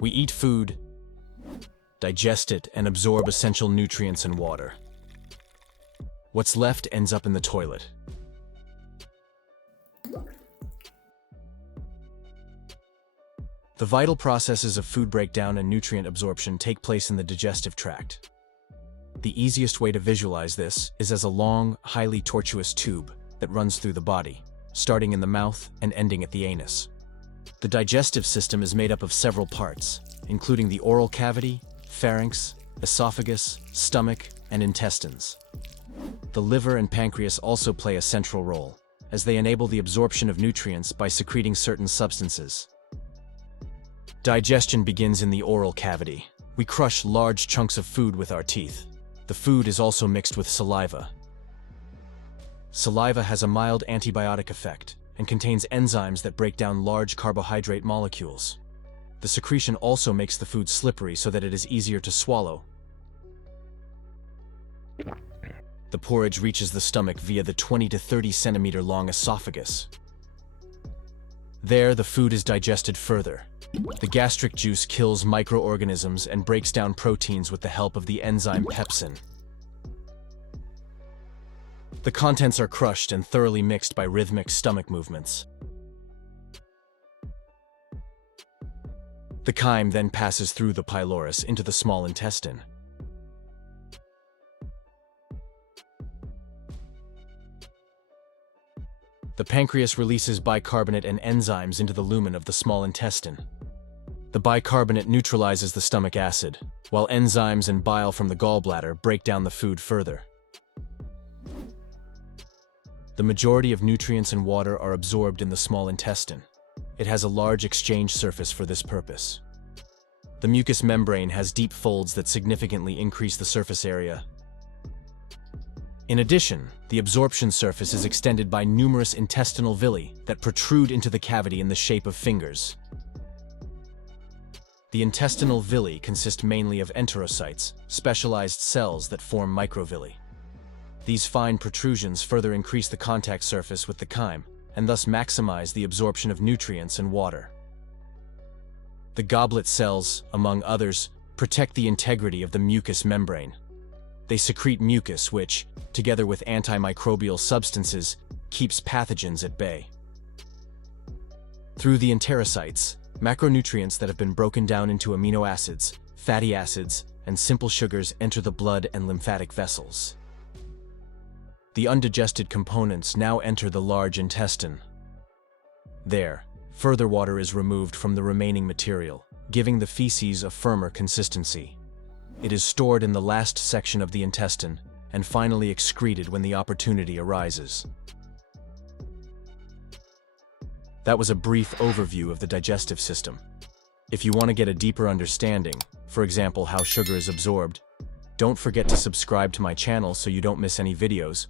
We eat food, digest it, and absorb essential nutrients and water. What's left ends up in the toilet. The vital processes of food breakdown and nutrient absorption take place in the digestive tract. The easiest way to visualize this is as a long, highly tortuous tube that runs through the body, starting in the mouth and ending at the anus. The digestive system is made up of several parts, including the oral cavity, pharynx, esophagus, stomach, and intestines. The liver and pancreas also play a central role, as they enable the absorption of nutrients by secreting certain substances. Digestion begins in the oral cavity. We crush large chunks of food with our teeth. The food is also mixed with saliva. Saliva has a mild antibiotic effect and contains enzymes that break down large carbohydrate molecules. The secretion also makes the food slippery so that it is easier to swallow. The porridge reaches the stomach via the 20 to 30 centimeter long esophagus. There, the food is digested further. The gastric juice kills microorganisms and breaks down proteins with the help of the enzyme pepsin. The contents are crushed and thoroughly mixed by rhythmic stomach movements. The chyme then passes through the pylorus into the small intestine. The pancreas releases bicarbonate and enzymes into the lumen of the small intestine. The bicarbonate neutralizes the stomach acid, while enzymes and bile from the gallbladder break down the food further. The majority of nutrients and water are absorbed in the small intestine. It has a large exchange surface for this purpose. The mucous membrane has deep folds that significantly increase the surface area. In addition, the absorption surface is extended by numerous intestinal villi that protrude into the cavity in the shape of fingers. The intestinal villi consist mainly of enterocytes, specialized cells that form microvilli. These fine protrusions further increase the contact surface with the chyme, and thus maximize the absorption of nutrients and water. The goblet cells, among others, protect the integrity of the mucous membrane. They secrete mucus which, together with antimicrobial substances, keeps pathogens at bay. Through the enterocytes, macronutrients that have been broken down into amino acids, fatty acids, and simple sugars enter the blood and lymphatic vessels. The undigested components now enter the large intestine. There, further water is removed from the remaining material, giving the feces a firmer consistency. It is stored in the last section of the intestine and finally excreted when the opportunity arises. That was a brief overview of the digestive system. If you want to get a deeper understanding, for example how sugar is absorbed, don't forget to subscribe to my channel so you don't miss any videos.